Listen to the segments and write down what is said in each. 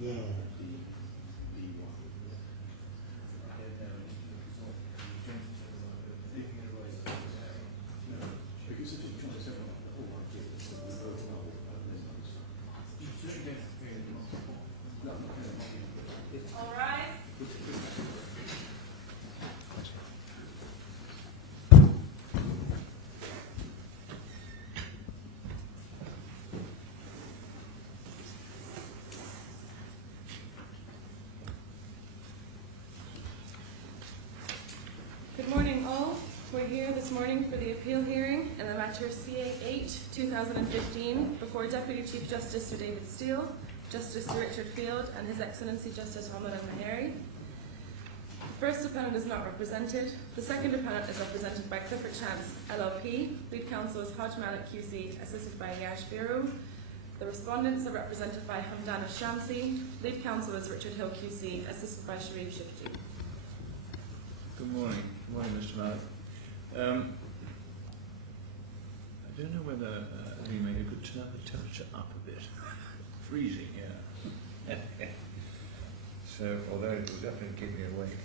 Yeah. All right. Good morning, all. We're here this morning for the appeal hearing in the matter CA 8, 2015, before Deputy Chief Justice Sir David Steele, Justice Sir Richard Field, and His Excellency Justice Hamad and Muhairi. The first appellant is not represented. The second appellant is represented by Clifford Chance, LLP. Lead counsel is Haj Malik QC, assisted by Yash Biru. The respondents are represented by Hamdan Shamsi. Lead counsel is Richard Hill QC, assisted by Sharif Shifti. Good morning. Good morning, Mr. Malik. I don't know whether we made a good turn the temperature up a bit. Freezing, yeah. So, although it will definitely keep me awake.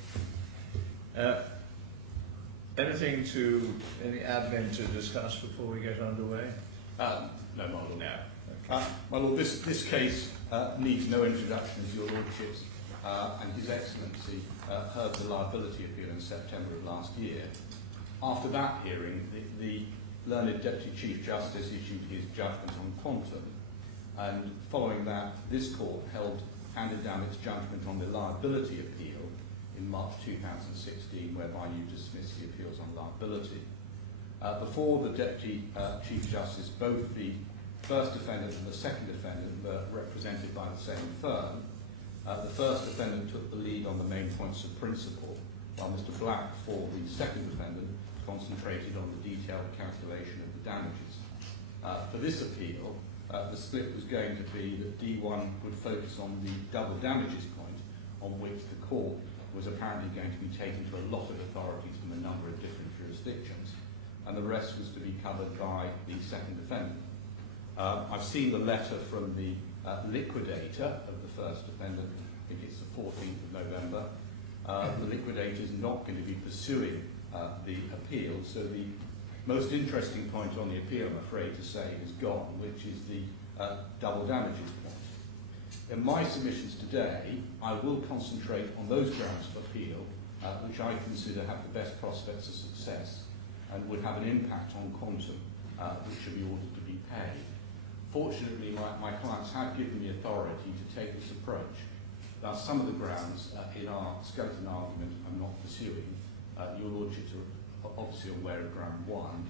Any admin to discuss before we get underway? No, my lord. No. Okay. My lord, this case needs no introduction, as your lordships and His Excellency heard the liability appeal in September of last year. After that hearing, the learned Deputy Chief Justice issued his judgment on quantum, and following that, this court handed down its judgment on the liability appeal in March 2016, whereby you dismissed the appeals on liability. Before the Deputy Chief Justice, both the first defendant and the second defendant were represented by the same firm. The first defendant took the lead on the main points of principle, while Mr. Black, for the second defendant, concentrated on the detailed calculation of the damages. For this appeal, the split was going to be that D1 would focus on the double damages point, on which the court was apparently going to be taken to a lot of authorities from a number of different jurisdictions, and the rest was to be covered by the second defendant. I've seen the letter from the liquidator of the first defendant. I think it's the 14th of November. The liquidator is not going to be pursuing the appeal, so the most interesting point on the appeal, I'm afraid to say, is gone, which is the double damages point. In my submissions today, I will concentrate on those grounds of appeal which I consider have the best prospects of success and would have an impact on quantum, which should be ordered to be paid. Fortunately, my clients have given me authority to take this approach. Now, some of the grounds in our skeleton argument I'm not pursuing. Your lordships are obviously aware of ground 1.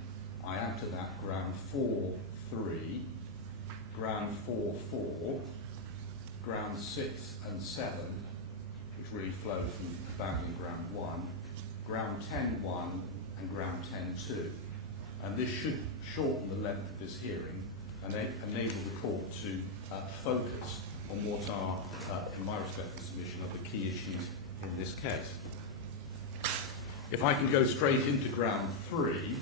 I add to that ground 4-3, ground 4-4, ground 6 and 7, which really flow from bounding ground 1, ground 10-1 and ground 10-2. And this should shorten the length of this hearing and enable the court to focus on what are, in my respectful submission, are the key issues in this case. If I can go straight into ground 3,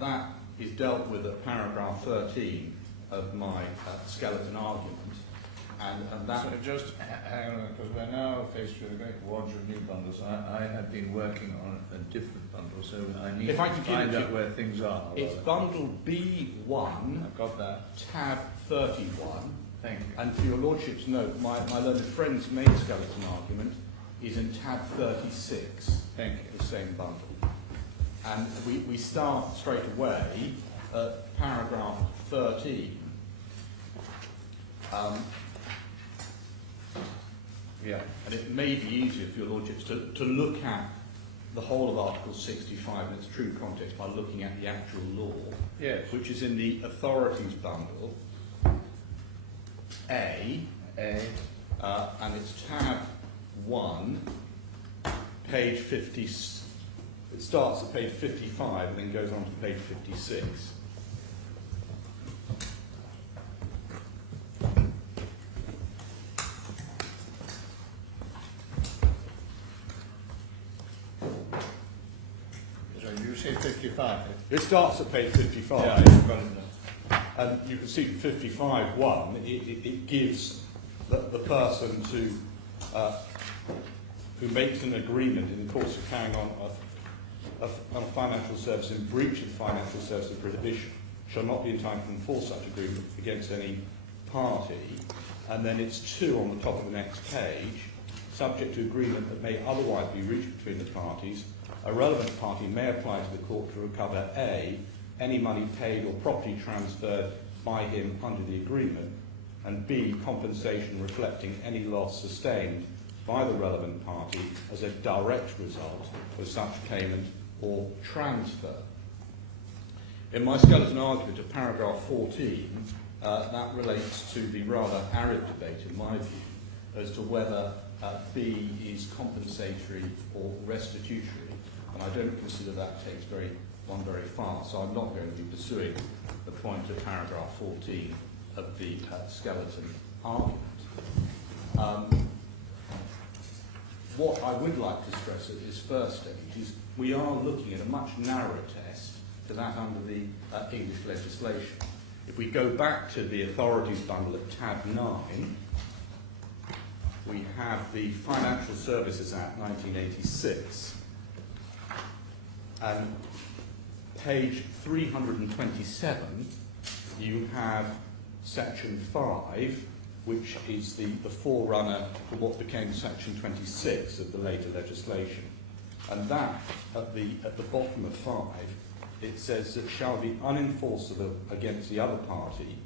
that is dealt with at paragraph 13 of my skeleton argument. And that... So just hang on, because we're now faced with a great wad of new bundles. I have been working on a different bundle, so I need to find out where things are. It's bundle B1. I've got that. Tab 31. Thank you. And for your lordship's note, my learned friend's main skeleton argument is in tab 36. Thank you. The same bundle. And we start straight away at paragraph 13. Yeah. And it may be easier for your lordships to look at the whole of Article 65 in its true context by looking at the actual law, yes, which is in the authorities bundle A, and it's tab 1, page 50. It starts at page 55 and then goes on to page 56. You say 55? It starts at page 55. Yeah, I've got it now. And you can see from 55.1, it gives the person who makes an agreement in the course of carrying on a financial service in breach of financial services prohibition shall not be entitled to enforce such agreement against any party. And then it's 2 on the top of the next page, subject to agreement that may otherwise be reached between the parties. A relevant party may apply to the court to recover A, any money paid or property transferred by him under the agreement, and B, compensation reflecting any loss sustained by the relevant party as a direct result of such payment or transfer. In my skeleton argument of paragraph 14, that relates to the rather arid debate, in my view, as to whether B is compensatory or restitutory, and I don't consider that takes one very far, so I'm not going to be pursuing the point of paragraph 14 of the skeleton argument. What I would like to stress at this first stage is we are looking at a much narrower test to that under the English legislation. If we go back to the authorities bundle at tab 9, we have the Financial Services Act 1986, and page 327 you have section 5, which is the forerunner for what became section 26 of the later legislation. And that, at the bottom of 5, it says that shall be unenforceable against the other party,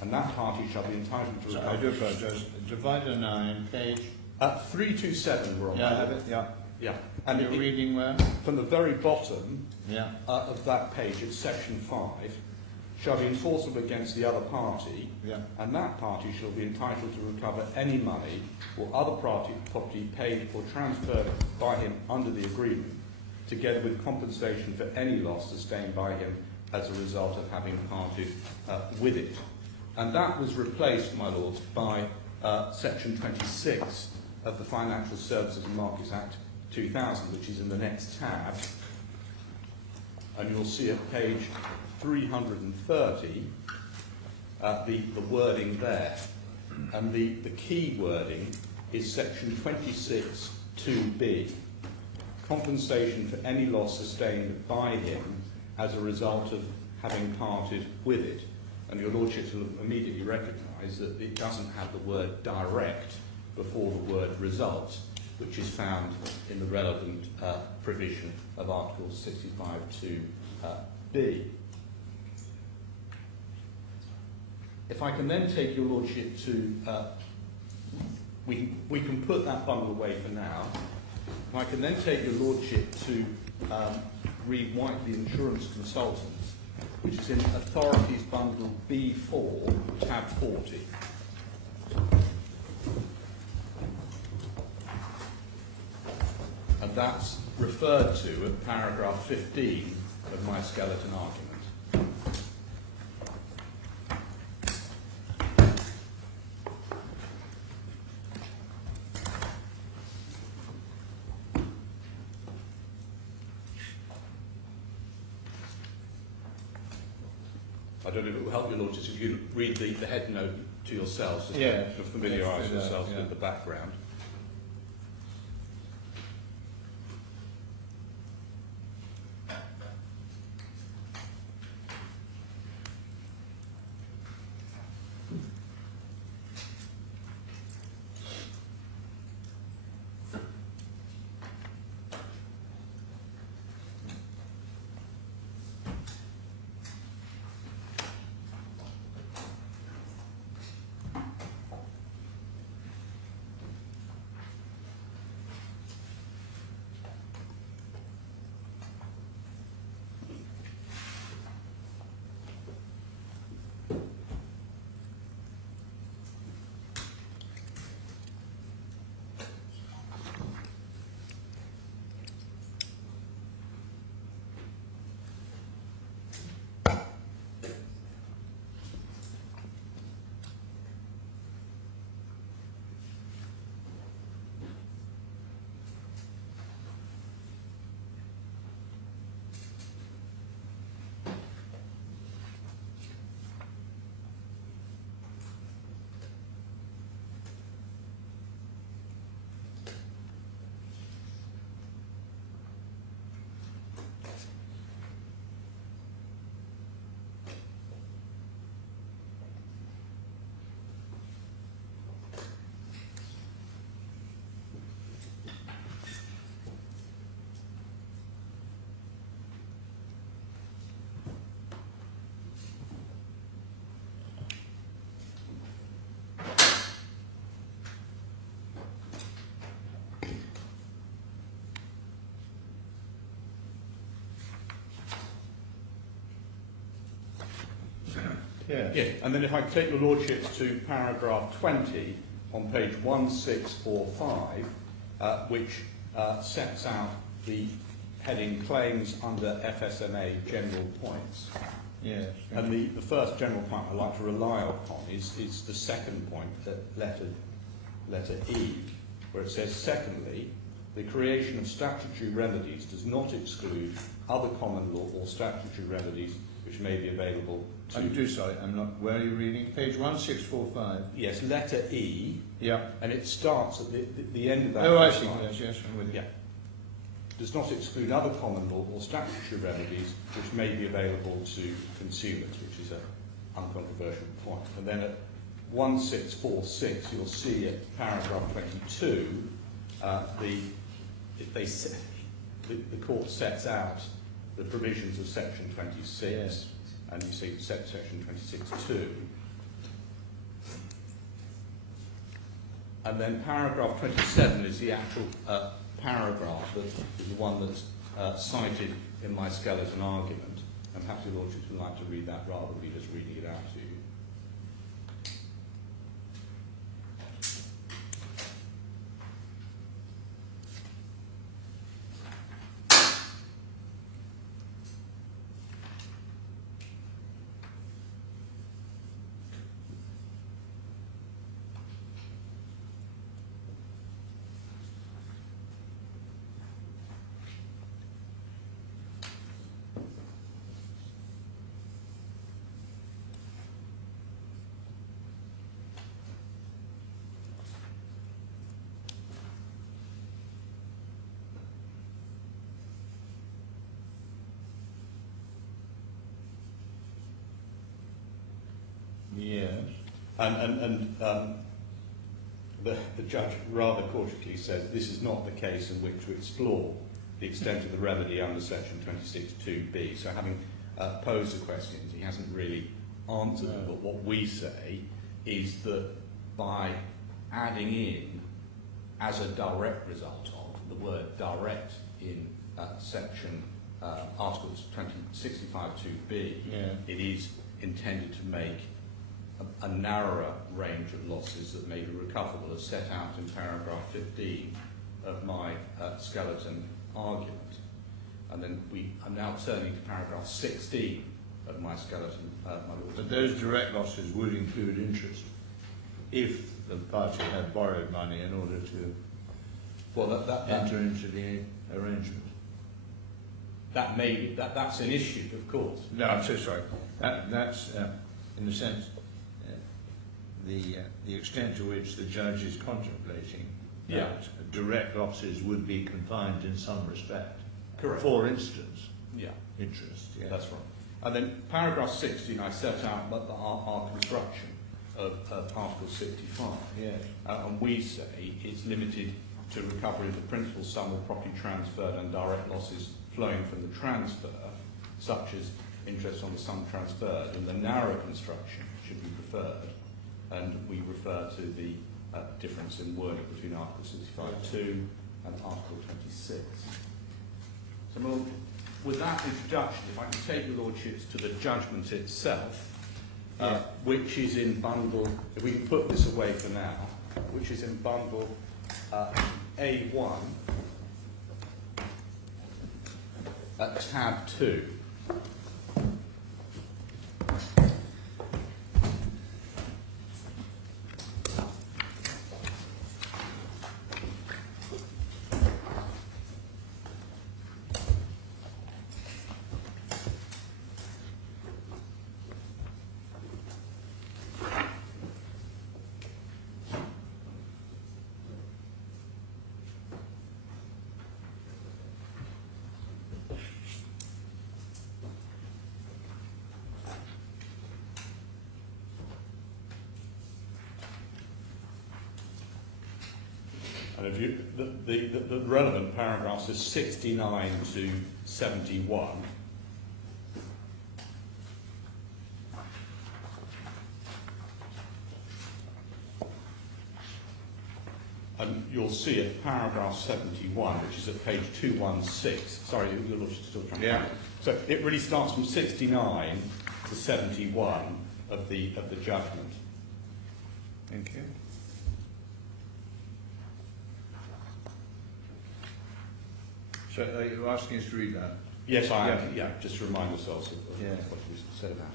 and that party shall be entitled to recover. I do apologize. Divider 9, page 327 we're on. Yeah, I have it, yeah. Yeah. And you're reading where? From the very bottom yeah. Of that page, it's section 5, shall be enforceable against the other party, yeah. and that party shall be entitled to recover any money or other property paid or transferred by him under the agreement, together with compensation for any loss sustained by him as a result of having parted with it. And that was replaced, my lords, by section 26 of the Financial Services and Markets Act 2000, which is in the next tab. And you'll see at page 330 the wording there. And the key wording is section 26 2b. Compensation for any loss sustained by him as a result of having parted with it. And your lordships will immediately recognise that it doesn't have the word direct before the word result, which is found in the relevant provision of Article 65(2)(b). If I can then take your lordship to, we can put that bundle away for now. If I can then take your lordship to read White the Insurance Consultants, which is in Authorities Bundle B4, tab 40. And that's referred to at paragraph 15 of my skeleton argument. I don't know if it will help your lordships if you read the head note to yourselves, just to familiarise yourselves with the background. Yes. Yeah, and then if I take your lordships to paragraph 20 on page 1645, which sets out the heading claims under FSMA general points. Yes. And the first general point I'd like to rely upon is the second point, letter E, where it says, secondly, the creation of statutory remedies does not exclude other common law or statutory remedies which may be available to... I'm not... Where are you reading? Page 1645. Yes, letter E. Yeah. And it starts at the end of that. Oh, I see. Yes, I'm with you. Yeah. Does not exclude other common law or statutory remedies which may be available to consumers, which is an uncontroversial point. And then at 1646, you'll see at paragraph 22, the court sets out the provisions of section 26, yes. and you see section 26.2. And then paragraph 27 is the actual paragraph that is the one that's cited in my skeleton argument, and perhaps your lordships would like to read that rather than me just reading it out to you. Yes. And the judge rather cautiously says this is not the case in which to explore the extent of the remedy under section 26.2b. So having posed the questions, he hasn't really answered them. But what we say is that by adding in, as a direct result of the word direct in section articles 65.2b, yeah. it is intended to make a narrower range of losses that may be recoverable, as set out in paragraph 15 of my skeleton argument. And then I'm now turning to paragraph 16 of my skeleton. But those direct losses would include interest if the party had borrowed money in order to enter into the arrangement. That may be, that's an issue, of course. No, I'm so sorry. That's in a sense, the extent to which the judge is contemplating that direct losses would be confined in some respect. Correct. For instance, interest. Yeah. That's right. And then paragraph 16, I set out our construction of Article 65. Yes. And we say it's limited to recovery of the principal sum of property transferred and direct losses flowing from the transfer, such as interest on the sum transferred, and the narrow construction should be preferred. And we refer to the difference in wording between Article 65.2 and Article 26. So, well, with that introduction, if I can take your lordships to the judgment itself, which is in bundle, if we can put this away for now, which is in bundle A1 at tab 2. And if you, the relevant paragraphs are 69 to 71. And you'll see at paragraph 71, which is at page 216. Sorry, you're still trying to... Yeah. So it really starts from 69 to 71, of the judgment. Thank you. So are you asking us to read that? Yes, I am. Yeah, just to remind ourselves of what we said about it.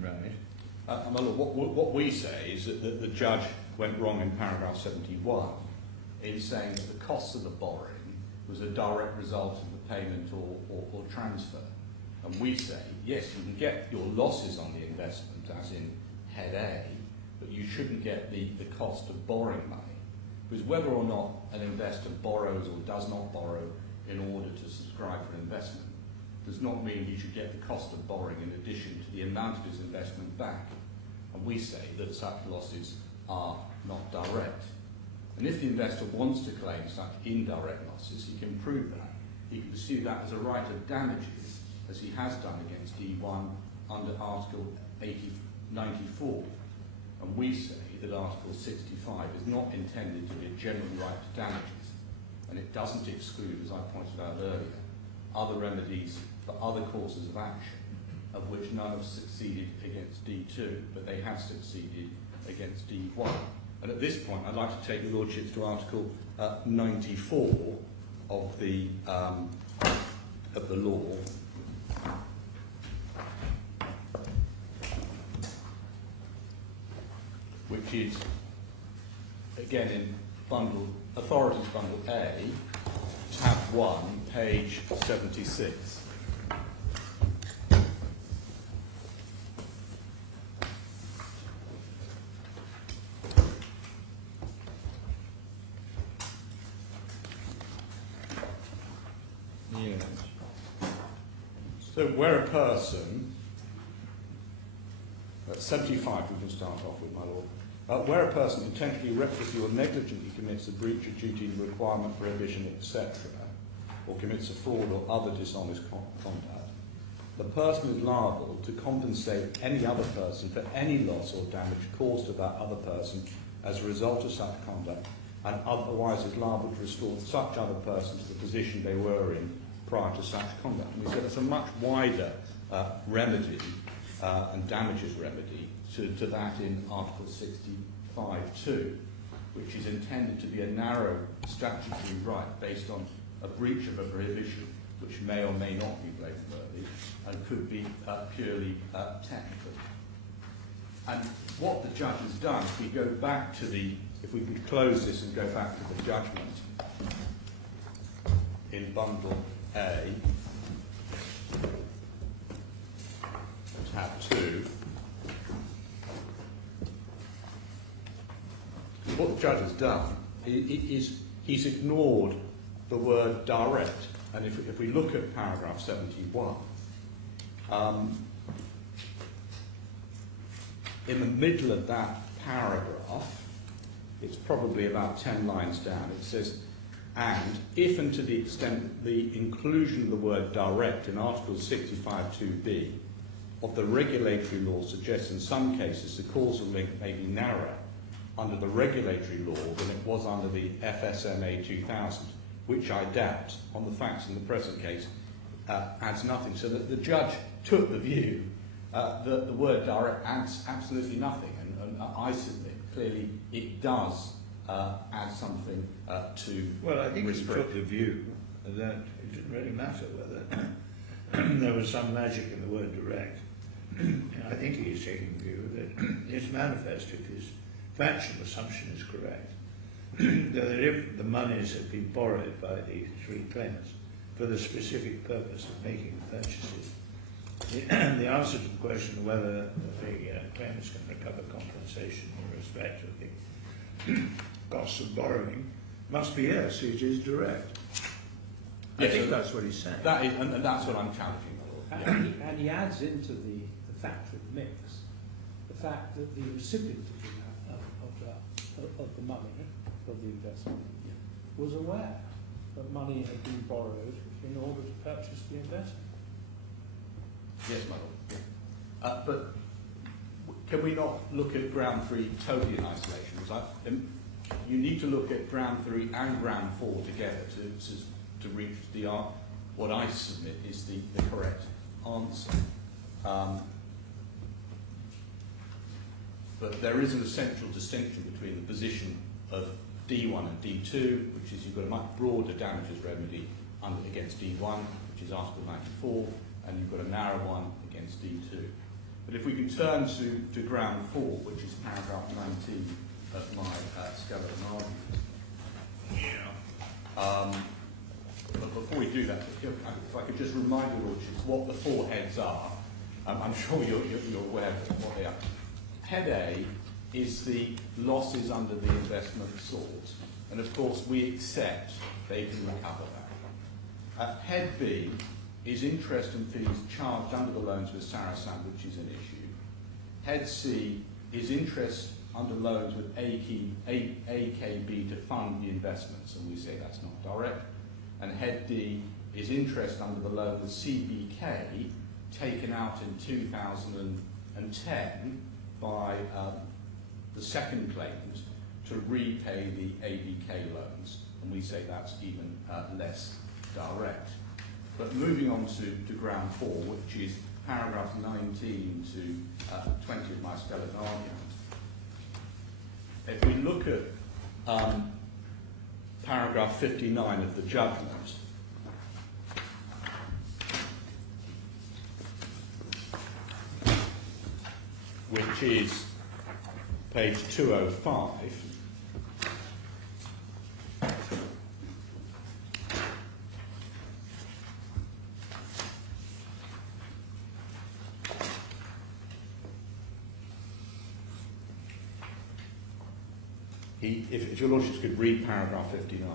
Right. My lord, what we say is that the judge went wrong in paragraph 71 in saying that the cost of the borrowing was a direct result of the payment or transfer. And we say, yes, you can get your losses on the investment, as in head A, but you shouldn't get the cost of borrowing money. Because whether or not an investor borrows or does not borrow in order to subscribe for an investment does not mean he should get the cost of borrowing in addition to the amount of his investment back. And we say that such losses are not direct. And if the investor wants to claim such indirect losses, he can prove that. He can pursue that as a right of damages, as he has done against D1 under Article 94. And we say that Article 65 is not intended to be a general right to damages, and it doesn't exclude, as I pointed out earlier, other remedies for other causes of action, of which none have succeeded against D2, but they have succeeded against D1. And at this point, I'd like to take your lordships to Article 94 of the law, which is again in Authorities Bundle A, tab 1, page 76. Yes. So where a person, at 75 we can start off with, my lord, where a person intentionally, recklessly or negligently commits a breach of duty, requirement, prohibition, etc., or commits a fraud or other dishonest conduct, the person is liable to compensate any other person for any loss or damage caused to that other person as a result of such conduct, and otherwise is liable to restore such other person to the position they were in prior to such conduct. And we said it's a much wider remedy and damages remedy to that in Article 65(2), which is intended to be a narrow statutory right based on a breach of a prohibition, which may or may not be blameworthy and could be purely technical. And what the judge has done, if we go back to if we could close this and go back to the judgment in Bundle A, tab 2, what the judge has done is he's ignored the word direct. And if we look at paragraph 71, in the middle of that paragraph, it's probably about 10 lines down, it says, and if and to the extent the inclusion of the word direct in Article 65(2)(b) of the regulatory law suggests in some cases the causal link may be narrower under the regulatory law than it was under the FSMA 2000, which I doubt, on the facts in the present case, adds nothing. So that the judge took the view that the word direct adds absolutely nothing, and I submit clearly it does add something to. Well, I think he took the view that it didn't really matter whether there was some magic in the word direct. I think he's taking the view that it's manifest if his factual assumption is correct, that if the monies have been borrowed by the three claimants for the specific purpose of making the purchases, the answer to the question of whether the claimants can recover compensation in respect of the costs of borrowing must be yes, it is direct. I think that's what he's saying. That is, and that's what I'm challenging. And he adds into the factual mix the fact that the recipient of the money, of the investment, was aware that money had been borrowed in order to purchase the investment. Yes, my lord. But can we not look at ground 3 totally in isolation? Because you need to look at ground 3 and ground 4 together to reach the what I submit is the correct answer. But there is an essential distinction between the position of D1 and D2, which is you've got a much broader damages remedy against D1, which is Article 94, and you've got a narrow one against D2. But if we can turn to ground 4, which is paragraph 19 of my skeleton argument. But before we do that, if I could just remind the Lordships what the 4 heads are. I'm sure you're aware of what they are. Head A is the losses under the investment sought, and of course we accept they can recover that. Head B is interest and fees charged under the loans with Sarasin, which is an issue. Head C is interest under loans with AKB to fund the investments, and we say that's not direct. And Head D is interest under the loan with CBK taken out in 2010 by the second claimant to repay the ABK loans, and we say that's even less direct. But moving on to ground 4, which is paragraph 19 to 20 of my skeleton argument. If we look at paragraph 59 of the judgment, which is page 205, if your Lordships could read paragraph 59.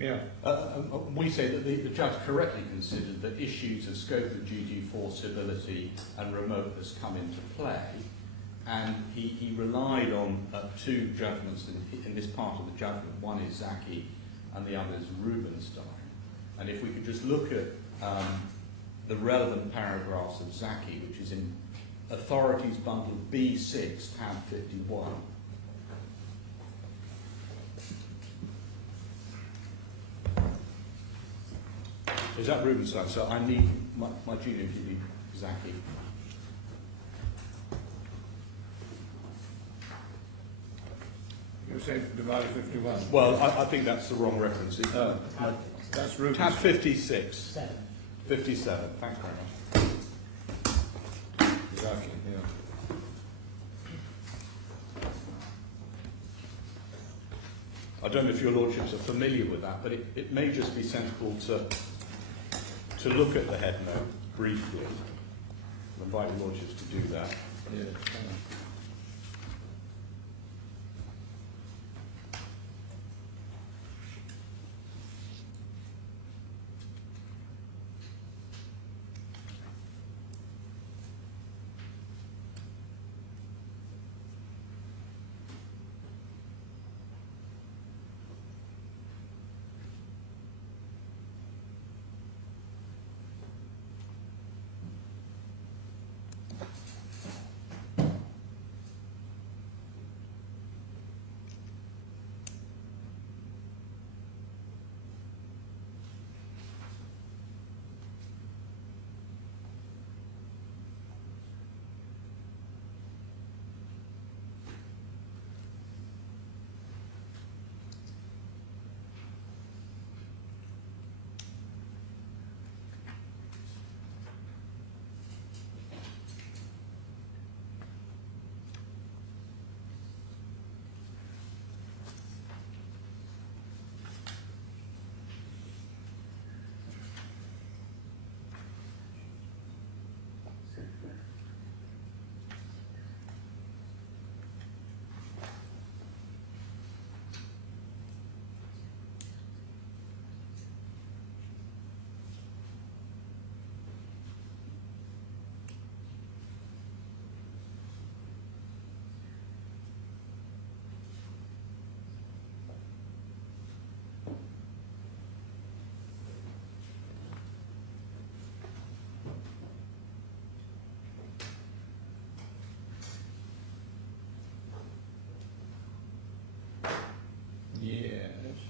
Yeah. We say that the judge correctly considered that issues of scope of duty, forcibility and remoteness come into play, and he relied on 2 judgments in this part of the judgment. One is Zaki and the other is Rubinstein. And if we could just look at the relevant paragraphs of Zaki, which is in Authorities Bundle B6, tab 51. Is that Rubinstein? So I need my junior to be Zaki. You say divided 51? Well, I think that's the wrong reference. That's Rubinstein. Tab 56. 57. Thanks very much. Exactly, yeah. I don't know if your Lordships are familiar with that, but it may just be sensible to look at the head note briefly. I'll invite your Lordships to do that. Yeah.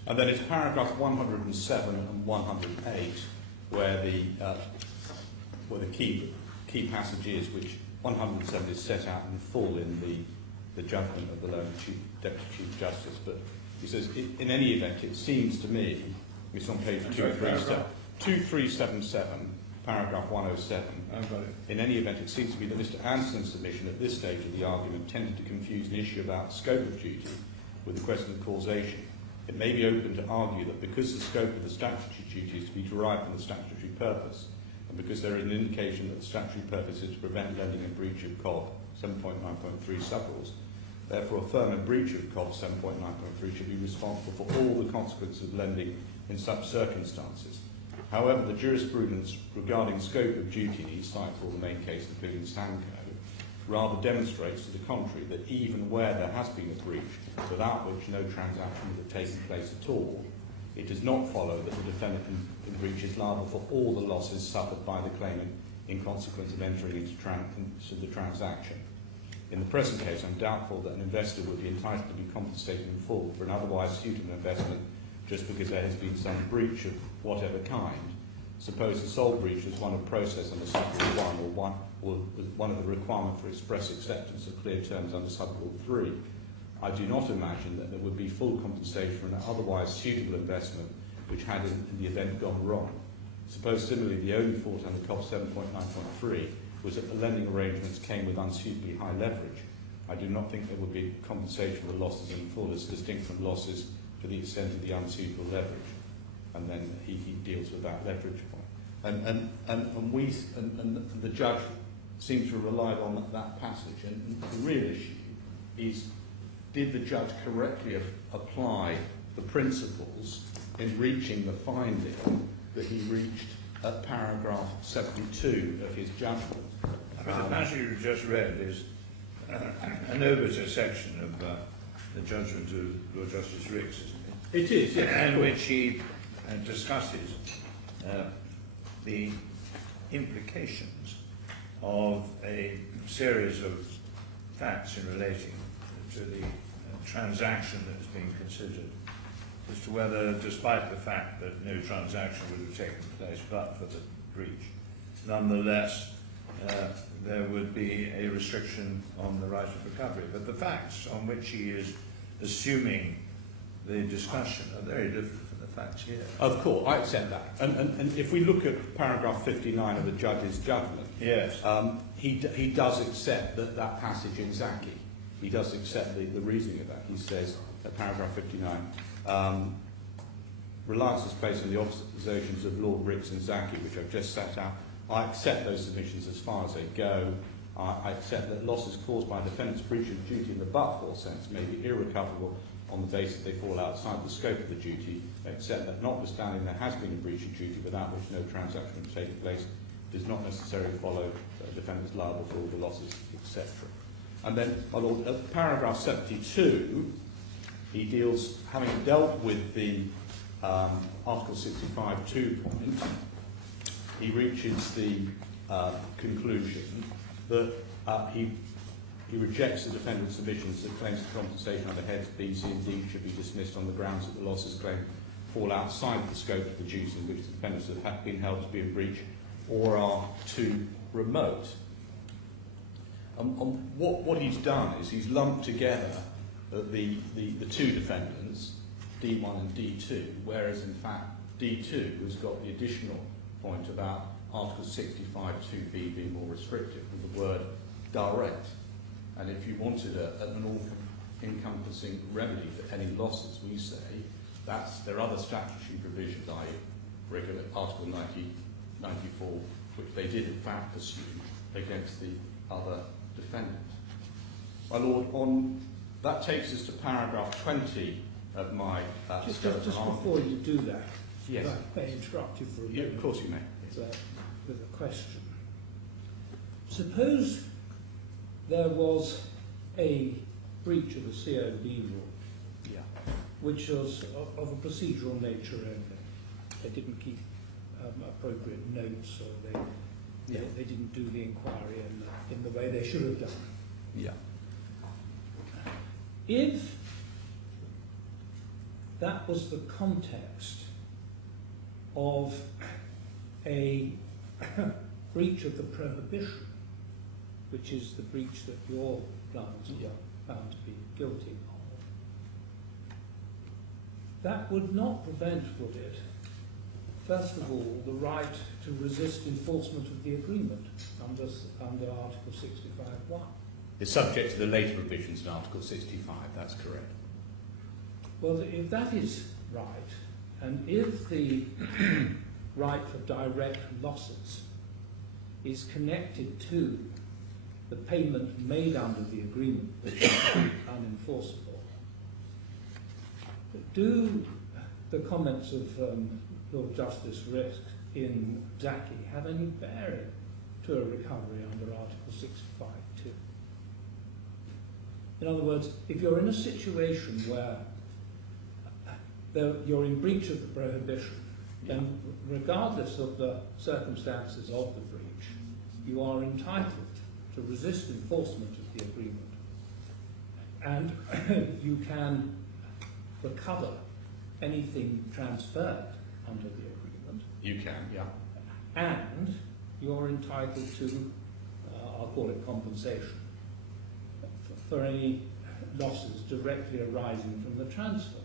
And then it's paragraph 107 and 108 where the key passage is, which 107 is set out in full in the judgment of the lone Deputy Chief Justice. But he says, in any event, it seems to me, it's on page 2377, paragraph 107. I've got it. In any event, it seems to me that Mr. Anson's submission at this stage of the argument tended to confuse an issue about scope of duty with the question of causation. It may be open to argue that because the scope of the statutory duty is to be derived from the statutory purpose, and because there is an indication that the statutory purpose is to prevent lending in breach of COB 7.9.3 sub-rules, therefore a firm in breach of COB 7.9.3 should be responsible for all the consequences of lending in such circumstances. However, the jurisprudence regarding scope of duty in each site for the main case, including Sanco, rather demonstrates to the contrary that even where there has been a breach without which no transaction would have taken place at all, it does not follow that the defendant in breach is liable for all the losses suffered by the claimant in consequence of entering into the transaction. In the present case, I'm doubtful that an investor would be entitled to be compensated in full for an otherwise suitable investment just because there has been some breach of whatever kind. Suppose the sole breach was one of process under sub-rule 1 or one of the requirement for express acceptance of clear terms under sub-rule 3. I do not imagine that there would be full compensation for an otherwise suitable investment which had in the event gone wrong. Suppose similarly the only fault under COB 7.9.3 was that the lending arrangements came with unsuitably high leverage. I do not think there would be compensation for losses in full as distinct from losses to the extent of the unsuitable leverage. And then he deals with that leverage point. And the judge seems to have relied on that passage. And the real issue is, did the judge correctly apply the principles in reaching the finding that he reached at paragraph 72 of his judgment? The passage you just read is an obiter section of the judgment of Lord Justice Ricks, isn't it? It is, yes. In which he discusses the implications of a series of facts in relating to the transaction that is being considered, as to whether, despite the fact that no transaction would have taken place but for the breach, nonetheless there would be a restriction on the right of recovery. But the facts on which he is assuming the discussion are very different from the facts here. Of course, I accept that. And if we look at paragraph 59 of the judge's judgment, yes, he does accept that passage in Zaki. He does accept the reasoning of that. He says at paragraph 59, reliance is placed on the observations of Lord Ricks and Zaki, which I've just set out. I accept those submissions as far as they go. I accept that losses caused by a defendant's breach of duty in the but-for sense may be irrecoverable on the basis that they fall outside the scope of the duty, except that notwithstanding there has been a breach of duty without which no transaction would take place, does not necessarily follow that the defendant is liable for all the losses, etc. And then, my Lord, at paragraph 72, he deals, having dealt with the Article 65(2) point, he reaches the conclusion that he rejects the defendant's submissions that claims for compensation under heads B, C and D should be dismissed on the grounds that the losses claimed fall outside the scope of the duty in which the defendants have been held to be in breach or are too remote. What he's done is he's lumped together the two defendants, D1 and D2, whereas in fact D2 has got the additional point about Article 65(2)B being more restrictive with the word direct. And if you wanted an all-encompassing remedy for any losses, we say there are other statutory provisions, i.e. regular Article 94, which they did in fact pursue against the other defendant. My Lord, that takes us to paragraph 20 of my just before you do that, yes. I may interrupt you for a moment. Yeah, of course you may. With a question. Suppose there was a breach of a COD rule, which was of a procedural nature only. They didn't keep appropriate notes, or they didn't do the inquiry in the way they should have done. Yeah. If that was the context of a breach of the prohibition, which is the breach that your clients were found to be guilty of. That would not prevent, would it, first of all, the right to resist enforcement of the agreement under Article 65(1). It's subject to the later provisions in Article 65, that's correct. Well, if that is right, and if the right for direct losses is connected to the payment made under the agreement, which is unenforceable, do the comments of Lord Justice Risk in Zaki have any bearing to a recovery under Article 65(2)? In other words, if you're in a situation where you're in breach of the prohibition, then regardless of the circumstances of the breach, you are entitled to resist enforcement of the agreement, and you can recover anything transferred under the agreement. You can, yeah. And you're entitled to, I'll call it compensation, for any losses directly arising from the transfer.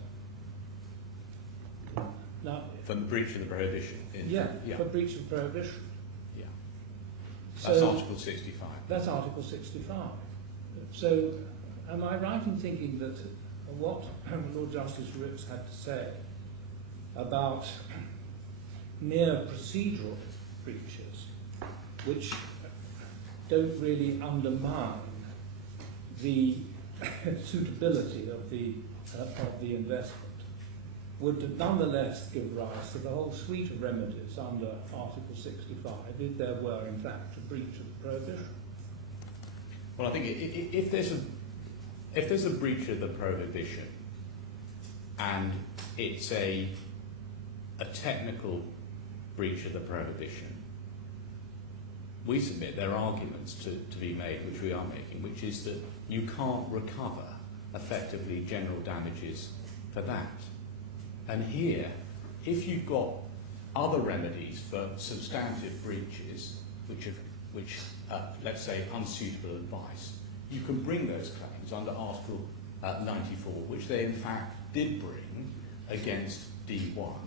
Now, from the breach of the prohibition. For breach of prohibition. Yeah. That's So, Article 65. That's Article 65. So, am I right in thinking that what Lord Justice Rips had to say about mere procedural breaches, which don't really undermine the suitability of the investment, would nonetheless give rise to the whole suite of remedies under Article 65 if there were in fact a breach of the prohibition? Well, I think if there's a breach of the prohibition and it's a technical breach of the prohibition, we submit there are arguments to be made, which we are making, which is that you can't recover effectively general damages for that. And here, if you've got other remedies for substantive breaches, which let's say unsuitable advice, you can bring those claims under Article 94, which they in fact did bring against D1,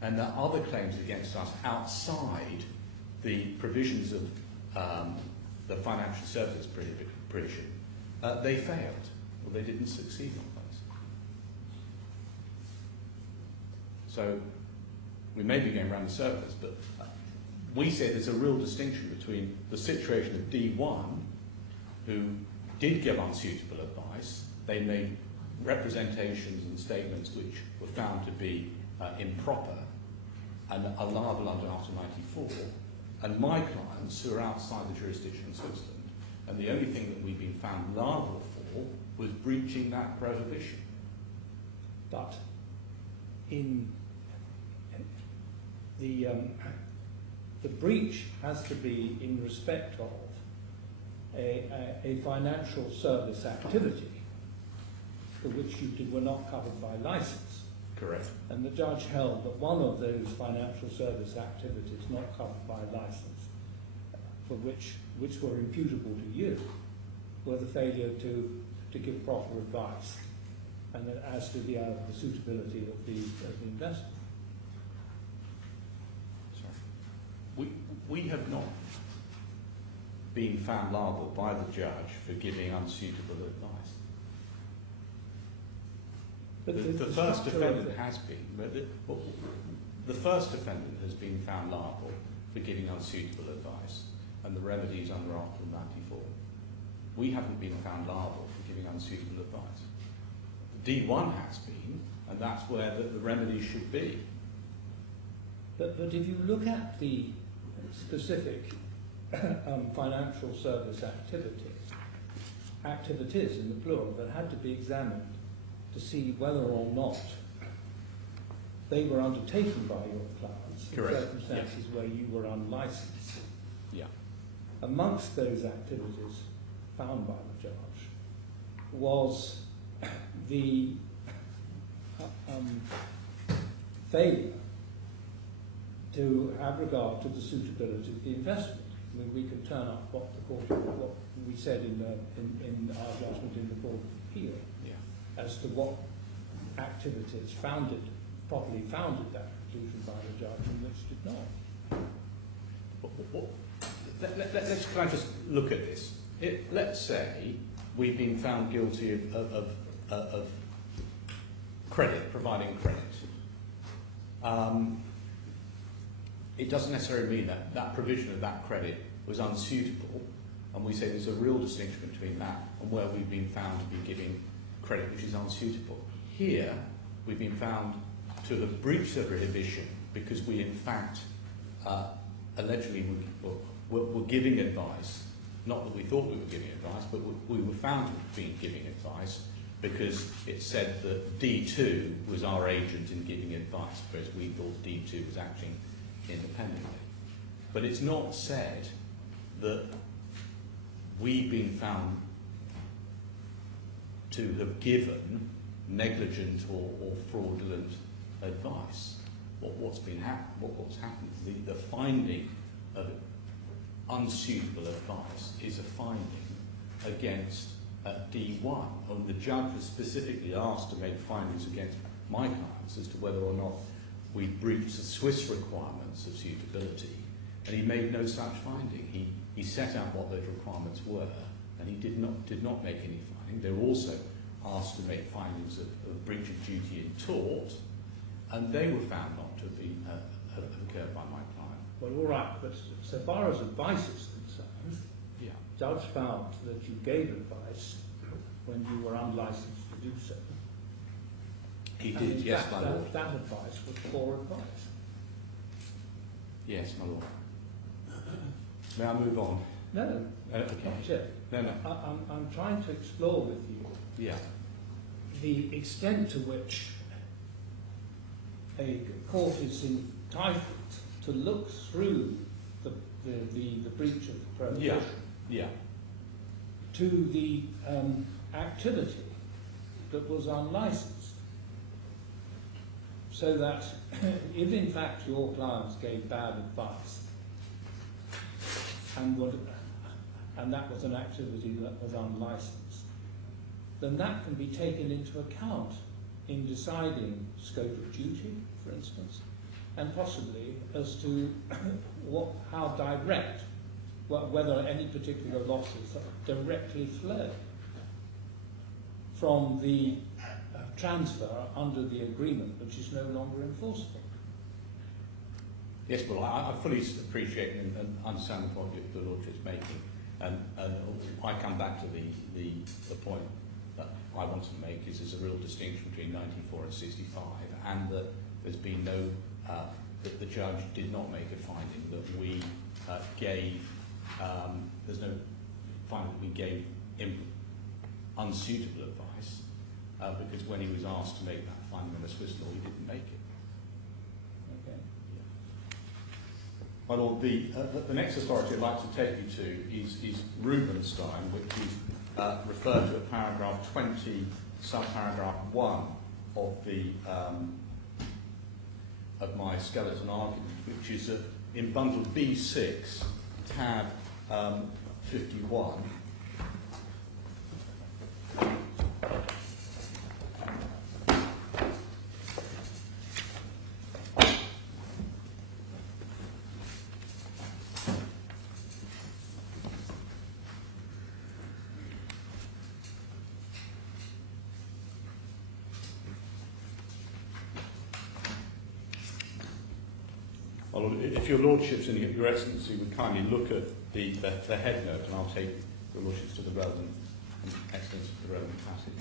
and there are other claims against us outside the provisions of the financial services provision. They failed, or they didn't succeed on those. So we may be going around the circles, but we say there's a real distinction between the situation of D1, who did give unsuitable advice. They made representations and statements which were found to be improper and are liable under Article 94, and my clients who are outside the jurisdiction of Switzerland, and the only thing that we've been found liable for was breaching that prohibition. But in the breach has to be in respect of a financial service activity for which you were not covered by license. Correct. And the judge held that one of those financial service activities not covered by license, for which were imputable to you, were the failure to give proper advice, and as to the suitability of the investment. Sorry. We have not been found liable by the judge for giving unsuitable advice. But the first defendant has been, but the first defendant has been found liable for giving unsuitable advice, and the remedies under Article 94. We haven't been found liable for giving unsuitable advice. D1 has been, and that's where the remedy should be. But if you look at the specific financial service activities in the plural that had to be examined to see whether or not they were undertaken by your clients in circumstances where you were unlicensed. Yeah. Amongst those activities found by the judge was the failure to have regard to the suitability of the investment. I mean, we can turn up what we said in our judgment in the Court of Appeal as to what activities properly founded that conclusion by the judge and which did not. Can I just look at this? Let's say we've been found guilty of credit, providing credit. It doesn't necessarily mean that that provision of that credit was unsuitable, and we say there's a real distinction between that and where we've been found to be giving credit which is unsuitable. Here, we've been found to have breached the prohibition because we, in fact, allegedly were giving advice. Not that we thought we were giving advice, but we were found to have been giving advice because it said that D2 was our agent in giving advice, whereas we thought D2 was acting independently. But it's not said that we've been found to have given negligent or fraudulent advice. What's happened, the finding of unsuitable advice is a finding against D1, and the judge was specifically asked to make findings against my clients as to whether or not we breached the Swiss requirements of suitability, and he made no such finding. He set out what those requirements were, and he did not make any finding. They were also asked to make findings of breach of duty in tort, and they were found not to have occurred by my client. Well, all right, but so far as advice is concerned, Judge found that you gave advice when you were unlicensed to do so. He did, yes, my lord. That advice was poor advice. Yes, my lord. May I move on? No, Okay. not yet. No. I'm trying to explore with you the extent to which a court is entitled to look through the breach of prohibition to the activity that was unlicensed, so that if in fact your clients gave bad advice and that was an activity that was unlicensed, then that can be taken into account in deciding scope of duty, for instance, and possibly as to how direct, whether any particular losses directly flow from the transfer under the agreement, which is no longer enforceable. Yes, well, I fully appreciate and understand the point the Lordship's making, and I come back to the point that I want to make is there's a real distinction between 94 and 65, and that there's been no, that the judge did not make a finding that we gave, there's no finding that we gave unsuitable advice, because when he was asked to make that finding under Swiss law, he didn't make it. Okay. My Lord, the next authority I'd like to take you to is Rubenstein, which is referred to at paragraph 20, subparagraph 1 of my skeleton argument, which is in bundle B6, tab 51. Well, if your Lordships and your Excellency would kindly look at the head note, and I'll take your Lordships to the relevant, Excellency, to the relevant passage.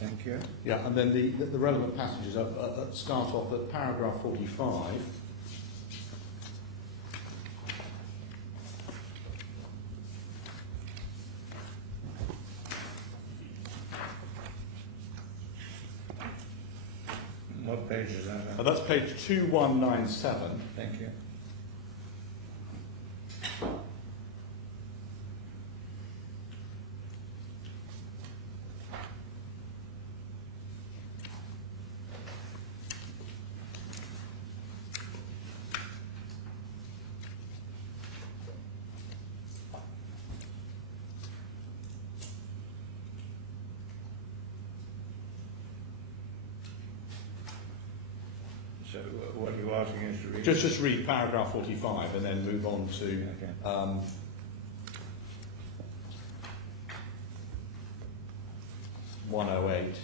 thank you. Yeah, and then the relevant passages start off at paragraph 45. What page is that? That's page 2197. Thank you. So what you're asking is to read? Just read paragraph 45 and then move on to Okay. 108.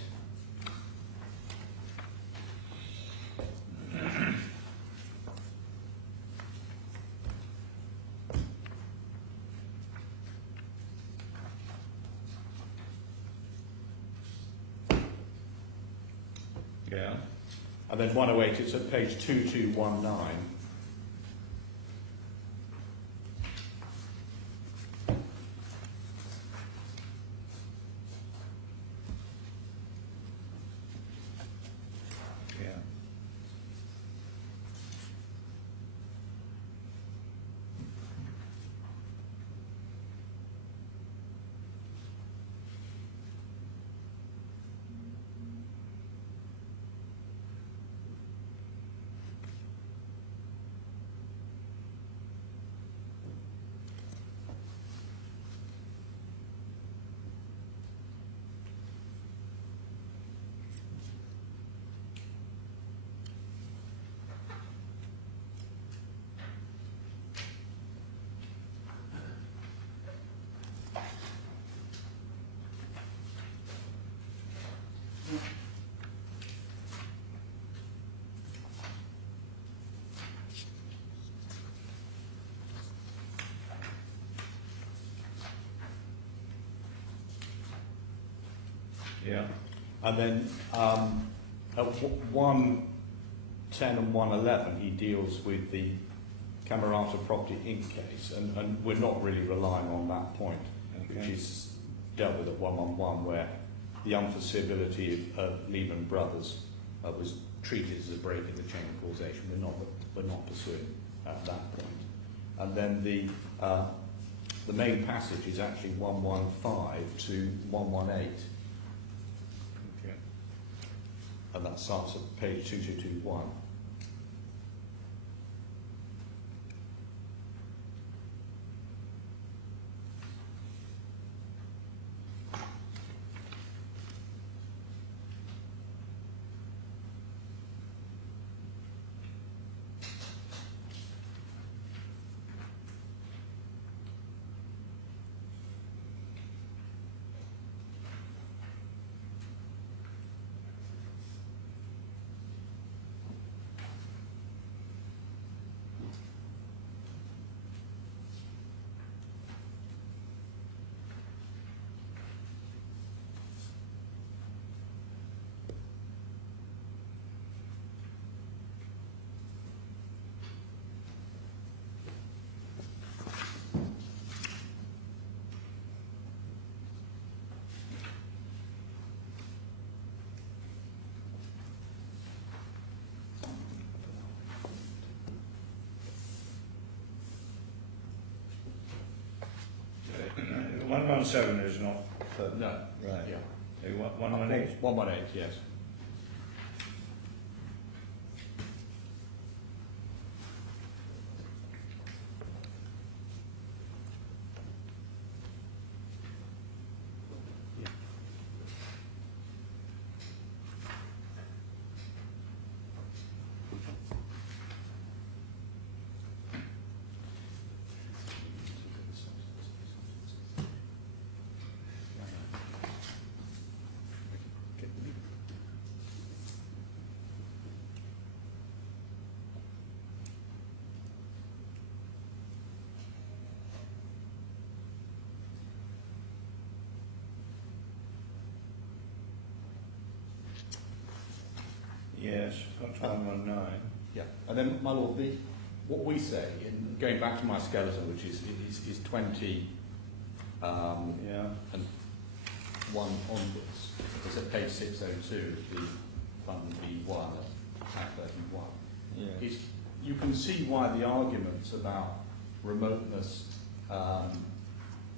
Yeah. And then 108, it's at page 2219. Yeah. Yeah. And then at 110 and 111, he deals with the Camerata Property Inc. case, and we're not really relying on that point, Okay. which is dealt with at 111, where the unforeseeability of Lehman Brothers was treated as a break in the chain of causation. We're not pursuing at that point. And then the main passage is actually 115 to 118. Okay. And that starts at page 2221. Uh, 117 is not. No. Right. Yeah. 118. 118, yes. Yes, got to 119. Yeah, and then, my lord, what we say, in going back to my skeleton, which is 20 and 1 onwards, it's at page 602 of the Funding B1 at 31. Yeah. You can see why the arguments about remoteness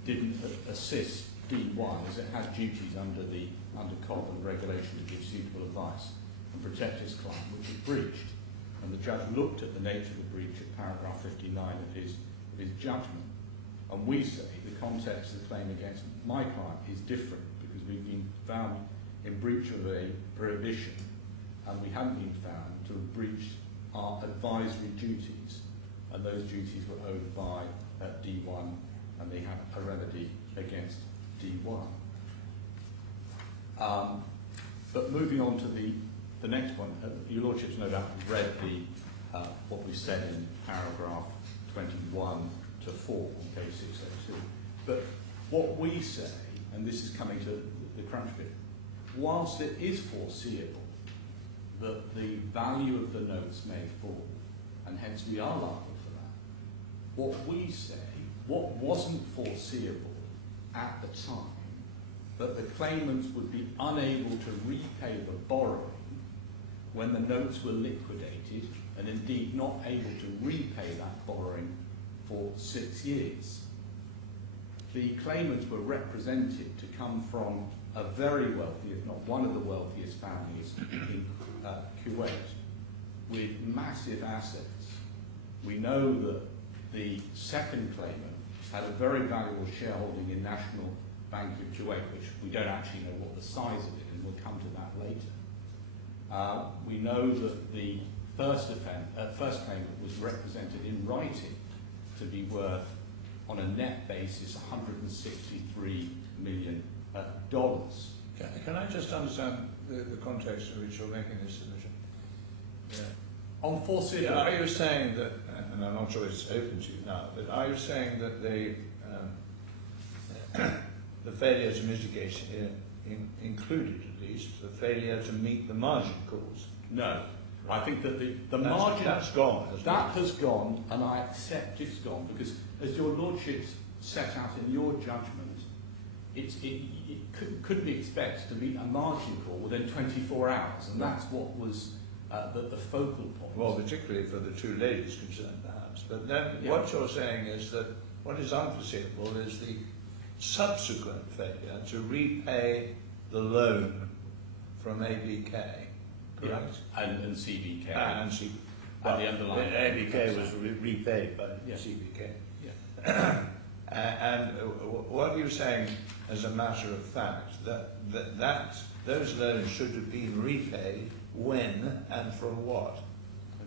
didn't assist D1, as it has duties under COB and regulation to give suitable advice and protect its client, which it breached. And the judge looked at the nature of the breach at paragraph 59 of his judgment. And we say the context of the claim against my client is different because we've been found in breach of a prohibition and we haven't been found to have breached our advisory duties. And those duties were owed by D1 and they have a remedy against D1. But moving on to the next point, your lordships no doubt have read what we said in paragraph 21 to 4 on page 602. But what we say, and this is coming to the crunch bit, whilst it is foreseeable that the value of the notes may fall, and hence we are liable for that, what we say, what wasn't foreseeable at the time, that the claimants would be unable to repay the borrowing when the notes were liquidated, and indeed not able to repay that borrowing for 6 years. The claimants were represented to come from a very wealthy, if not one of the wealthiest families in Kuwait, with massive assets. We know that the second claimant had a very valuable shareholding in National Bank of Kuwait, which we don't actually know what the size of it, and we'll come to that later. We know that the first claimant was represented in writing to be worth, on a net basis, $163 million. Can I just understand the context in which you're making this submission? Yeah. On foreseeability. Yeah, are you saying that, and I'm not sure it's open to you now, but are you saying that the failure to mitigate included, at least, the failure to meet the margin calls? No. I think that the margin... That's gone. That has gone, and I accept it's gone, because as your lordships set out in your judgment, it couldn't be expected to meet a margin call within 24 hours, and that's what was the focal point. Well, particularly for the two ladies concerned, perhaps. But then what you're saying is that what is unforeseeable is the subsequent failure to repay the loan from ABK, correct? Yeah. And CBK. And CBK. Well, the underlying ABK was repaid by CBK. Yeah. And what are you saying as a matter of fact, that those loans should have been repaid when and from what?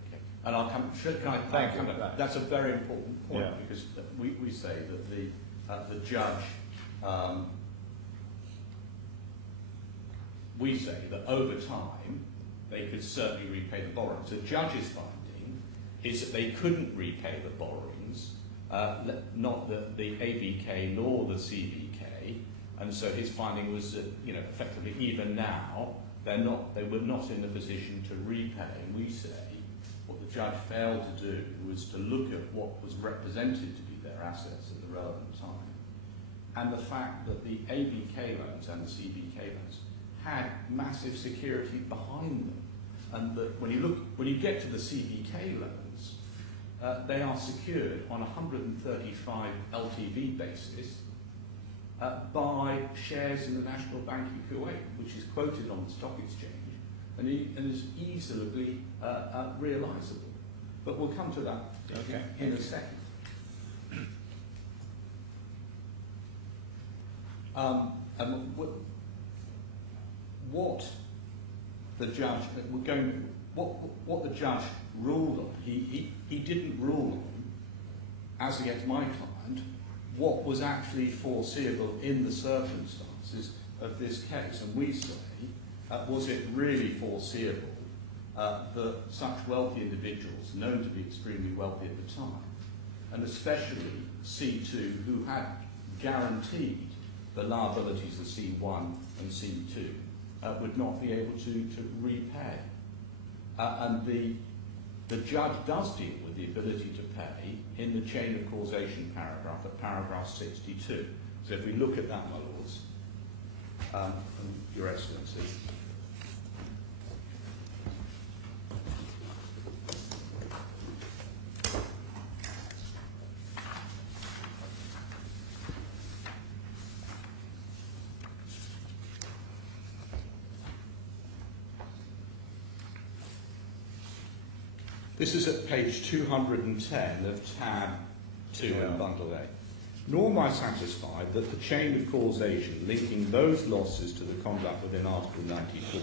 Okay. And I'll come. Thank you. That's a very important point, because we say that the judge. We say that over time they could certainly repay the borrowings. The judge's finding is that they couldn't repay the borrowings, not the ABK nor the CBK, and so his finding was that, effectively even now they were not in a position to repay. And we say what the judge failed to do was to look at what was represented to be their assets at the relevant time, and the fact that the ABK loans and the CBK loans had massive security behind them, and that when you get to the CBK loans, they are secured on a 135 LTV basis by shares in the National Bank of Kuwait, which is quoted on the stock exchange and is easily realisable. But we'll come to that in a second. And what the judge ruled on, he didn't rule on, as against my client, what was actually foreseeable in the circumstances of this case. And we say, was it really foreseeable that such wealthy individuals, known to be extremely wealthy at the time, and especially C2, who had guaranteed the liabilities of C1 and C2, would not be able to repay? and the judge does deal with the ability to pay in the chain of causation paragraph at paragraph 62. So if we look at that, my lords, Your Excellency, this is at page 210 of tab 2 in bundle A. Nor am I satisfied that the chain of causation linking those losses to the conduct within Article 94,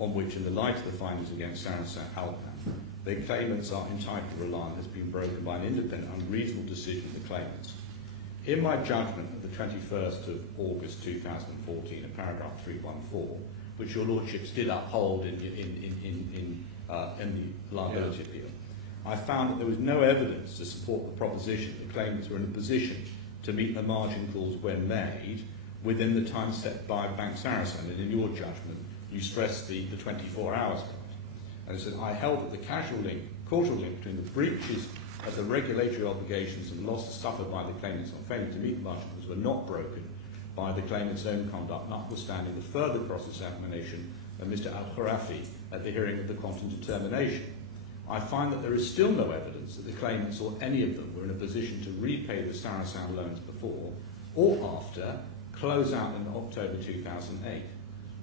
on which, in the light of the findings against Sarasin Alpen, the claimants are entitled to rely on, has been broken by an independent, unreasonable decision of the claimants. In my judgment of the 21st of August 2014, in paragraph 314, which your lordships did uphold in the liability appeal, I found that there was no evidence to support the proposition that the claimants were in a position to meet the margin calls when made within the time set by Bank Sarasin, and in your judgment you stressed the 24 hours part. And so I held that the causal link between the breaches of the regulatory obligations and losses suffered by the claimants on failing to meet the margin calls were not broken by the claimant's own conduct, notwithstanding the further cross-examination of Mr. Khorfi at the hearing of the quantum determination. I find that there is still no evidence that the claimants or any of them were in a position to repay the Sarasin loans before or after close out in October 2008.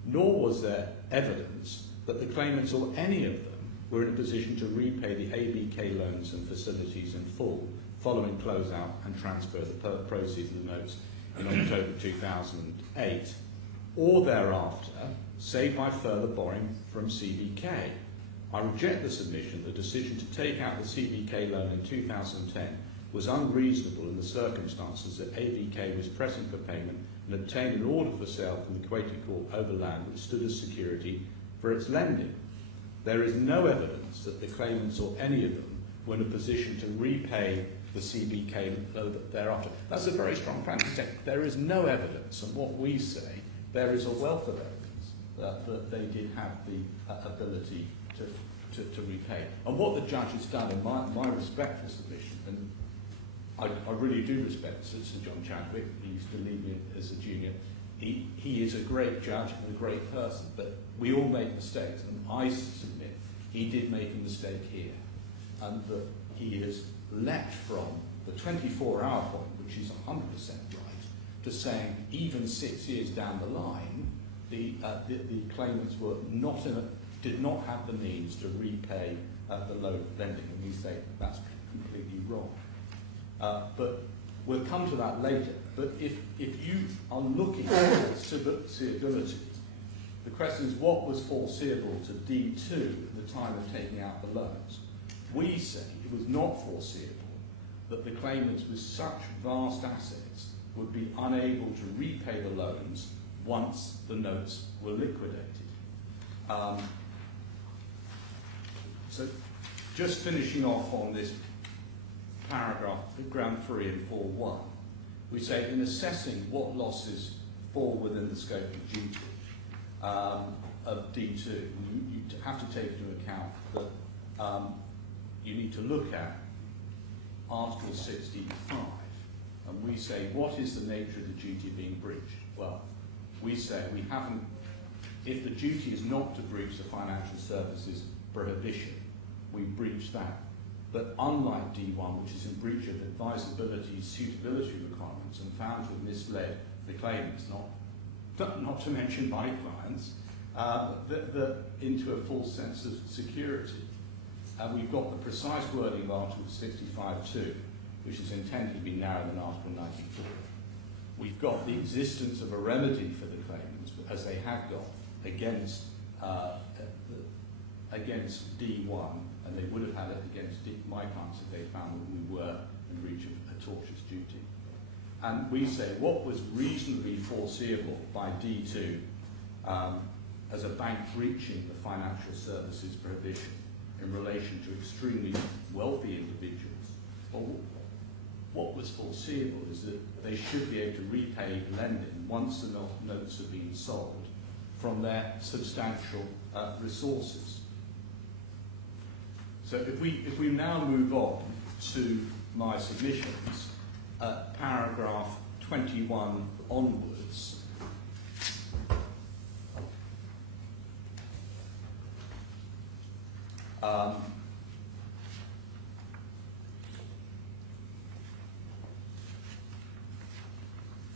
Nor was there evidence that the claimants or any of them were in a position to repay the ABK loans and facilities in full following closeout and transfer the proceeds of the notes in October 2008 or thereafter, save by further borrowing from CBK. I reject the submission that the decision to take out the CBK loan in 2010 was unreasonable in the circumstances that ABK was pressing for payment and obtained an order for sale from the Kuwaiti court over land which stood as security for its lending. There is no evidence that the claimants or any of them were in a position to repay the CBK loan thereafter. That's a very strong practice. There is no evidence, and what we say, there is a wealth of evidence that they did have the ability to repay. And what the judge has done, in my respectful submission, and I really do respect Sir John Chadwick, he used to lead me as a junior, he is a great judge and a great person, but we all make mistakes, and I submit he did make a mistake here, and that he has leapt from the 24-hour point, which is 100% right, to saying even 6 years down the line, the claimants were not in a did not have the means to repay the loan lending, and we say that's completely wrong. But we'll come to that later. But if you are looking at foreseeability, the question is what was foreseeable to D2 at the time of taking out the loans? We say it was not foreseeable that the claimants with such vast assets would be unable to repay the loans once the notes were liquidated. So just finishing off on this paragraph, ground 3 and 4.1, we say in assessing what losses fall within the scope of duty of D2, you have to take into account that you need to look at Article 65, and we say what is the nature of the duty being breached? Well, we say we haven't, if the duty is not to breach the financial services prohibition, we breach that. But unlike D1, which is in breach of advisability, suitability requirements, and found to have misled the claimants, not to mention my clients, into a false sense of security. And we've got the precise wording of Article 65.2, which is intended to be narrower than Article 94. We've got the existence of a remedy for the claimants, as they have got, against D1, and they would have had it against my clients if they found that we were in breach of a tortious duty. And we say what was reasonably foreseeable by D2 as a bank breaching the financial services prohibition in relation to extremely wealthy individuals. Well, what was foreseeable is that they should be able to repay lending once the notes have been sold from their substantial resources. So if we now move on to my submissions, paragraph 21 onwards,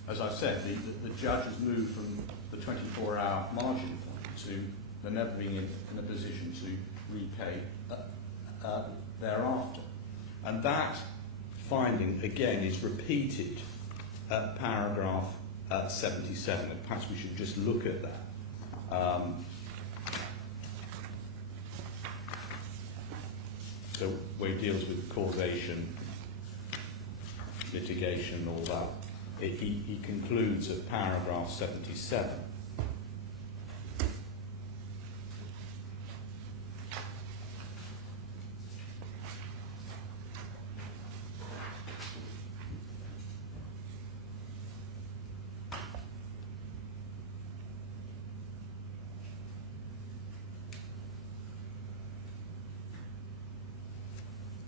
as I said, the judge has moved from the 24-hour margin point to the never being in a position to repay thereafter. And that finding, again, is repeated at paragraph 77. And perhaps we should just look at that. So where it deals with causation, litigation, all that. He concludes at paragraph 77.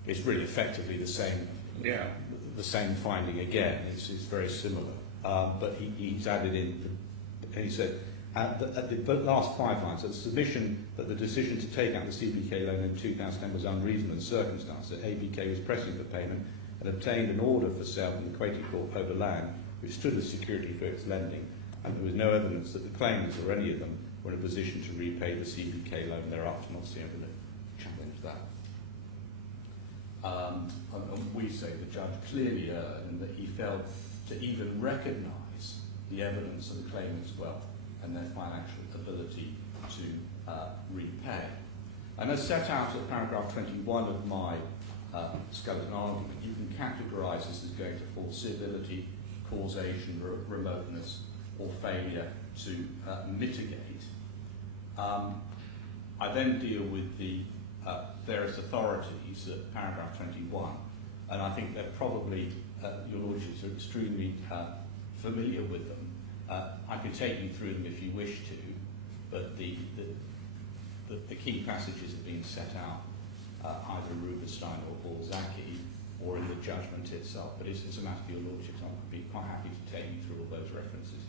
It's really effectively the same. Yeah. The same finding again. It's very similar, but he's added in, and he said at the last 5 lines, that the submission that the decision to take out the CBK loan in 2010 was unreasonable in circumstances. That ABK was pressing for payment and obtained an order for sale from the Kuwaiti court over land which stood as security for its lending, and there was no evidence that the claimants or any of them were in a position to repay the CBK loan thereafter. And obviously, I'm going to challenge that. And we say the judge clearly erred in that he failed to even recognise the evidence of the claimant's wealth and their financial ability to repay. And as set out at paragraph 21 of my skeleton argument, you can categorise this as going to foreseeability, causation, remoteness, or failure to mitigate. I then deal with the various authorities at paragraph 21, and I think they're probably, your lordships are extremely familiar with them. I could take you through them if you wish to, but the key passages have been set out either Rubenstein or Zaki, or in the judgment itself, but it's a matter for your lordships. I'd be quite happy to take you through all those references.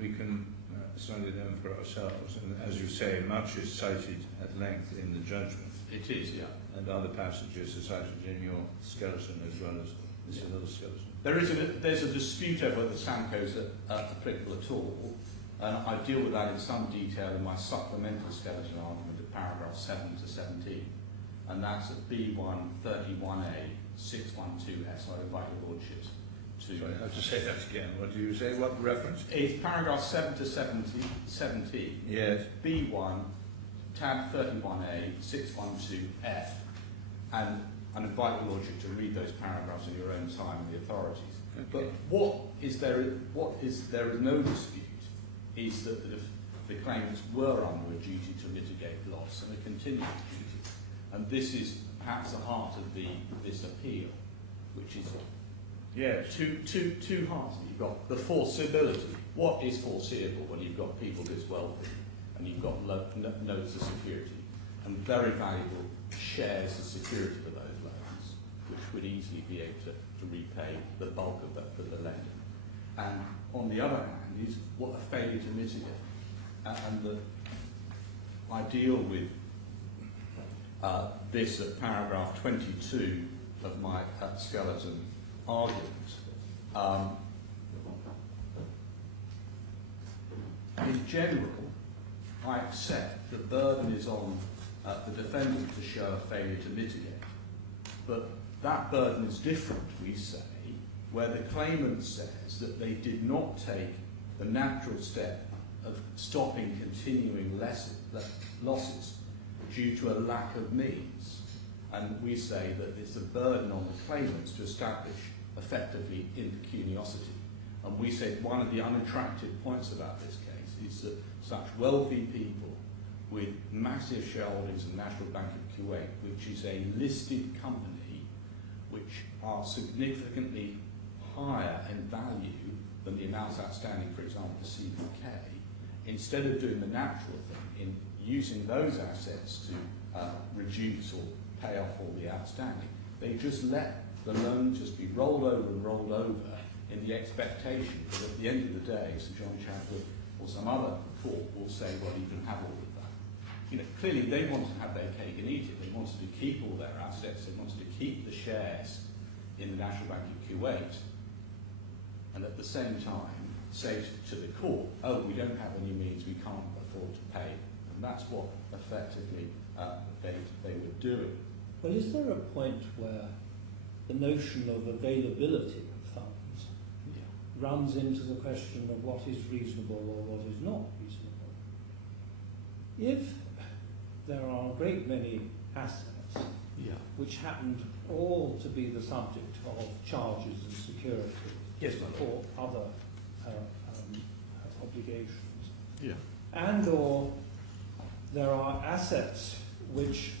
We can study them for ourselves, and as you say, much is cited at length in the judgment. It is, yeah. And other passages are cited in your skeleton as well as this little skeleton. There's a dispute over whether Samco's applicable at all, and I deal with that in some detail in my supplemental skeleton argument at paragraph 7 to 17, and that's at B1, 31A, 612S. I invite your lordships to... Sorry, I have to say that again. What do you say? What reference? It's paragraph 7 to 17. Yes. B1, tab 31A, 612F, and invite your lordship to read those paragraphs in your own time with the authorities. Okay. But what there is no dispute is that the claimants were under a duty to mitigate loss and a continuing duty, and this is perhaps the heart of this appeal, which is two hearts. You've got the foreseeability. What is foreseeable when you've got people this wealthy and you've got notes of security and very valuable shares of security for those loans, which would easily be able to repay the bulk of the lending. And on the other hand is what a failure to mitigate. And I deal with this at paragraph 22 of my skeleton argument. In general, I accept the burden is on the defendant to show a failure to mitigate. But that burden is different, we say, where the claimant says that they did not take the natural step of stopping continuing losses due to a lack of means. And we say that it's a burden on the claimants to establish effectively impecuniosity. And we say one of the unattractive points about this case is that such wealthy people with massive shareholdings in the National Bank of Kuwait, which is a listed company, which are significantly higher in value than the amounts outstanding, for example, the CBK, instead of doing the natural thing in using those assets to reduce or pay off all the outstanding, they just let the loan just be rolled over and rolled over in the expectation that at the end of the day, Sir John Chadwick or some other court will say, well, you can have all of that. You know, clearly they wanted to have their cake and eat it. They wanted to keep all their assets. They wanted to keep the shares in the National Bank of Kuwait, and at the same time say to the court, oh, we don't have any means, we can't afford to pay. And that's what effectively they were doing. Well, is there a point where the notion of availability of funds runs into the question of what is reasonable or what is not reasonable? If there are a great many assets which happened all to be the subject of charges and security or other obligations, and or there are assets which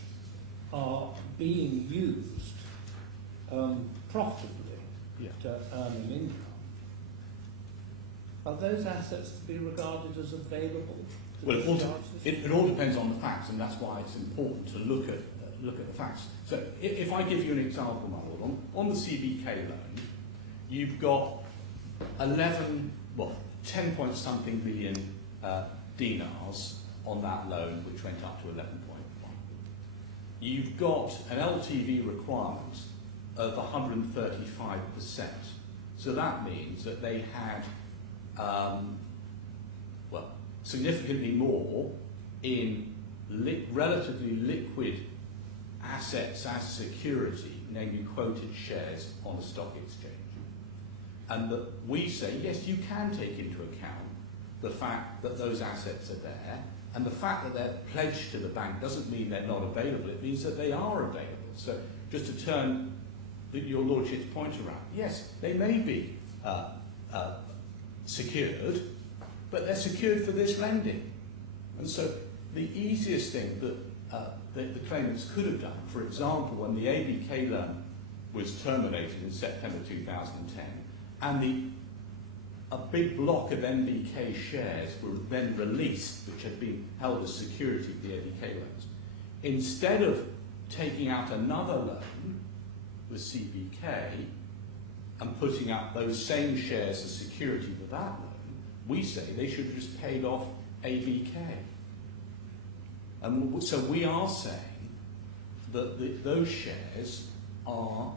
are being used profitably to earn an income, are those assets to be regarded as available to well, discharge this? it all depends on the facts, and that's why it's important to look at the facts. So if I give you an example, my lord, on the CBK loan, you've got 10 point something billion dinars on that loan, which went up to 11.1. You've got an LTV requirement of 135%. So that means that they had, significantly more in relatively liquid assets as security, namely quoted shares on a stock exchange. And that we say, yes, you can take into account the fact that those assets are there, and the fact that they're pledged to the bank doesn't mean they're not available, it means that they are available. So just to turn your Lordship's point around, yes, they may be secured, but they're secured for this lending. And so the easiest thing that the claimants could have done, for example, when the ABK loan was terminated in September 2010, and a big block of NBK shares were then released, which had been held as security for the ABK loans, instead of taking out another loan with CBK and putting up those same shares as security for that loan, we say they should have just paid off ABK. And so we are saying that those shares are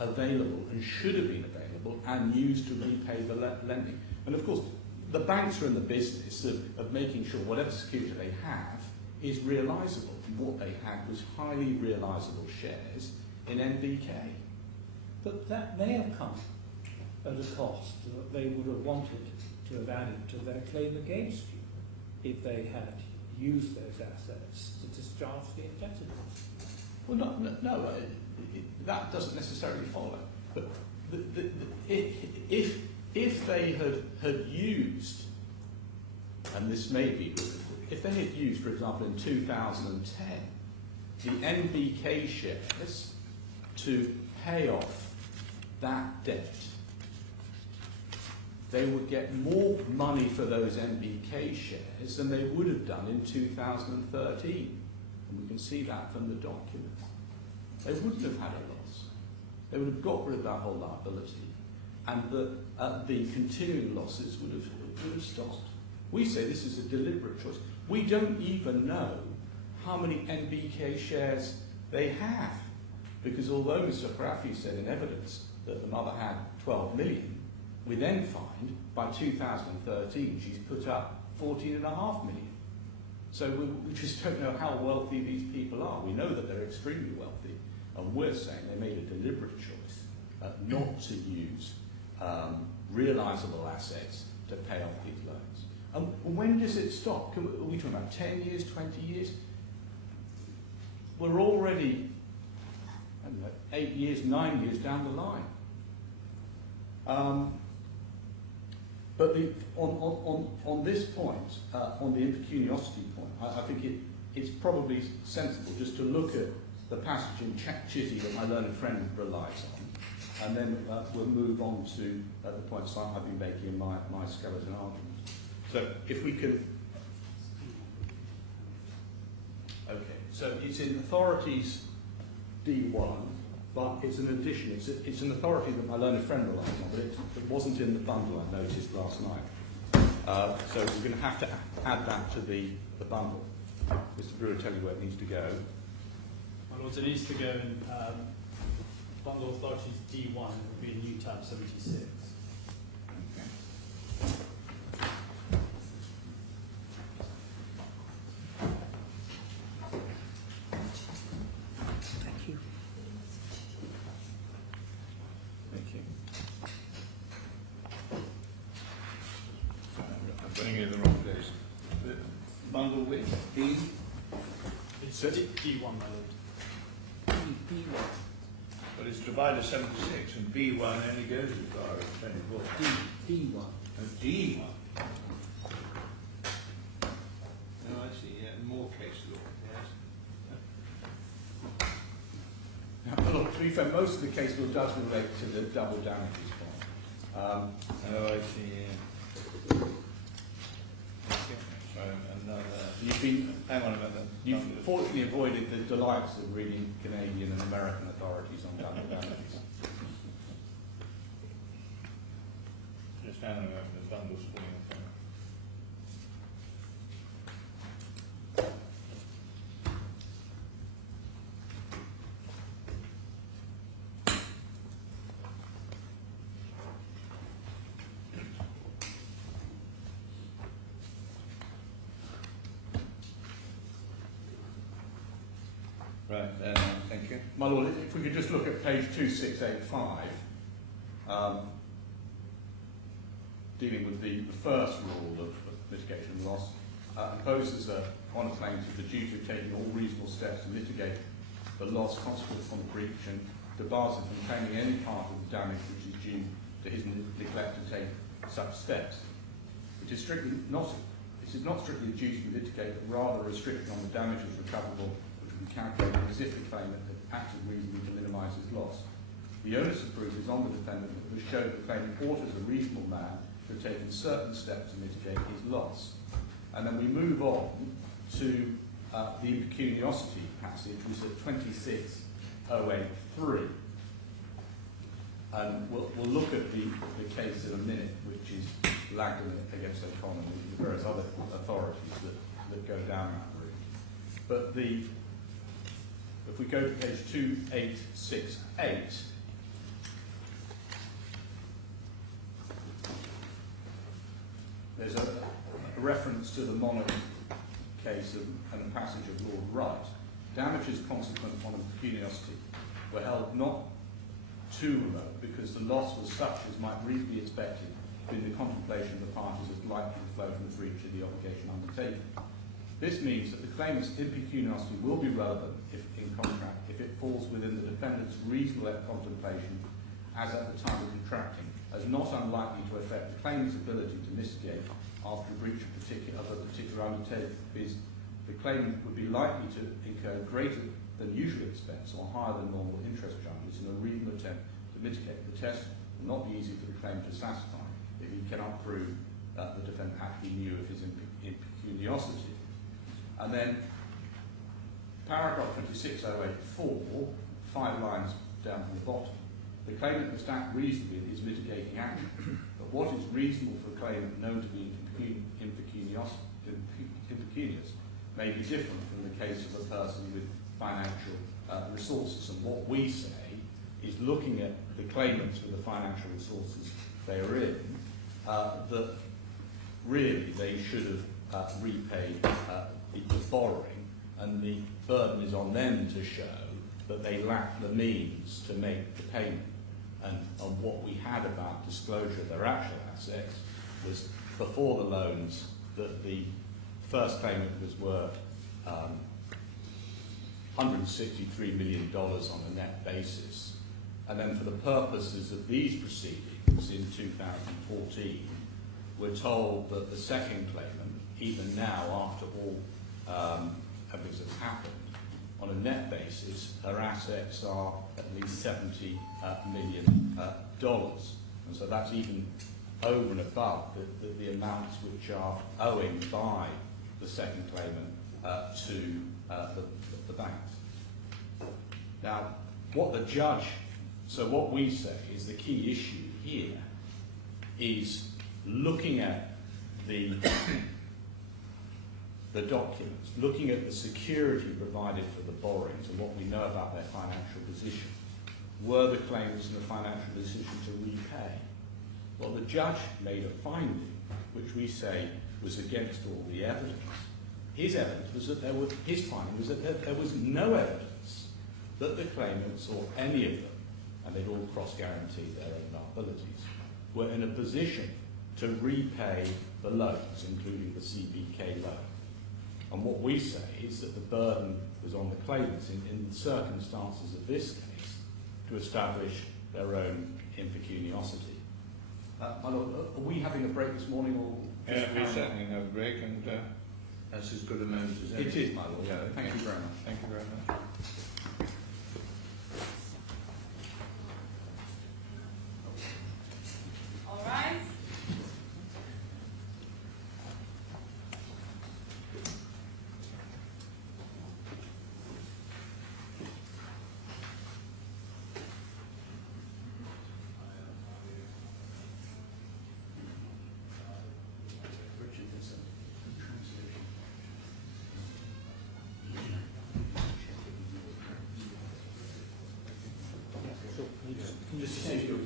available and should have been available and used to repay the lending. And of course, the banks are in the business of making sure whatever security they have is realisable. And what they had was highly realisable shares in NBK. But that may have come at a cost that they would have wanted to have added to their claim against you if they had used those assets to discharge the indebtedness. Well, no, that doesn't necessarily follow. But if they had used, and this may be, if they had used, for example, in 2010, the NBK shares to pay off that debt, they would get more money for those NBK shares than they would have done in 2013. And we can see that from the documents. They wouldn't have had a loss. They would have got rid of that whole liability, and the continuing losses would have stopped. We say this is a deliberate choice. We don't even know how many NBK shares they have, because although Mr. Khorfi said in evidence that the mother had 12 million, we then find by 2013 she's put up 14.5 million. So we just don't know how wealthy these people are. We know that they're extremely wealthy, and we're saying they made a deliberate choice not to use realisable assets to pay off these loans. And when does it stop? Are we talking about 10 years, 20 years? We're already, I don't know, 8 years, 9 years down the line. But on this point, on the impecuniosity point, I think it's probably sensible just to look at the passage in Chitty that my learned friend relies on, and then we'll move on to the points I've been making in my skeleton argument. So if we can... Okay, so it's in authorities D1, but it's an addition. It's an authority that my learned friend relies on, but it wasn't in the bundle I noticed last night. So we're going to have to add that to the bundle. Mr. Brewer, tell you where it needs to go. My Lords, it needs to go in bundle authorities D1, it will be a new tab 76. Okay. Thank you. Thank you. Sorry, I'm putting it in the wrong place. The bundle with D? It's So- D1, my Lord. But it's divided 76 and B1 only goes as far as 24. D1. Oh, D1. Oh, I see, yeah, more case law, yes. Now, look, to be fair, most of the case law does relate to the double damages point. Oh, I see, yeah. Okay. Sorry, another... You've been... Hang on a minute. You've fortunately avoided the delights of reading Canadian and American authorities on double damages. Just hang on a minute, the bundle's falling apart. Right, thank you. My Lord, if we could just look at page 2685, dealing with the first rule of mitigation of loss, imposes on a plaintiff the duty of taking all reasonable steps to mitigate the loss consequent on the breach and debars him from claiming any part of the damage which is due to his neglect to take such steps. It is not strictly a duty to mitigate, but rather a restriction on the damages recoverable which will be calculated as if the claimant had acted reasonably to minimise his loss. The onus of proof is on the defendant to show the claimant ought as a reasonable man to have taken certain steps to mitigate his loss. And then we move on to the impecuniosity passage, which is at 26083. And we'll look at the case in a minute, which is Langdon against O'Connor and the various other authorities that go down that route. But if we go to page 2868, there's a reference to the Monarch case and a passage of Lord Wright. Damages consequent on impecuniosity were held not too remote because the loss was such as might reasonably be expected in the contemplation of the parties as likely to flow from the breach of the obligation undertaken. This means that the claimant's impecuniosity will be relevant if it falls within the defendant's reasonable contemplation as at the time of contracting, as not unlikely to affect the claimant's ability to mitigate after a breach of a particular undertaking, because the claimant would be likely to incur greater than usual expense or higher than normal interest charges in a reasonable attempt to mitigate. The test will not be easy for the claimant to satisfy if he cannot prove that the defendant actually knew of his impecuniosity. And then paragraph 26084, 5 lines down from the bottom, the claimant must act reasonably in his mitigating action, but what is reasonable for a claimant known to be impecunious may be different from the case of a person with financial resources. And what we say is, looking at the claimants with the financial resources they are in, that really they should have repaid the borrowing, and the burden is on them to show that they lack the means to make the payment. And what we had about disclosure of their actual assets was, before the loans, that the first claimant was worth $163 million on a net basis. And then for the purposes of these proceedings in 2014, we're told that the second claimant, even now after all everything that's happened, on a net basis, her assets are at least $70 million. And so that's even over and above the amounts which are owing by the second claimant to the banks. Now, what we say is the key issue here is looking at the documents, looking at the security provided for the borrowings and what we know about their financial position. Were the claimants in a financial position to repay? Well, the judge made a finding, which we say was against all the evidence. His evidence was that his finding was that there was no evidence that the claimants, or any of them, and they'd all cross-guaranteed their own liabilities, were in a position to repay the loans, including the CBK loan. And what we say is that the burden was on the claimants in the circumstances of this case to establish their own impecuniosity. My Lord, are we having a break this morning, or? We certainly have a break, and that's as good a moment as any. It is, my Lord. Yeah, Thank you very much. Thank you very much. All rise. Sure. Can you just change your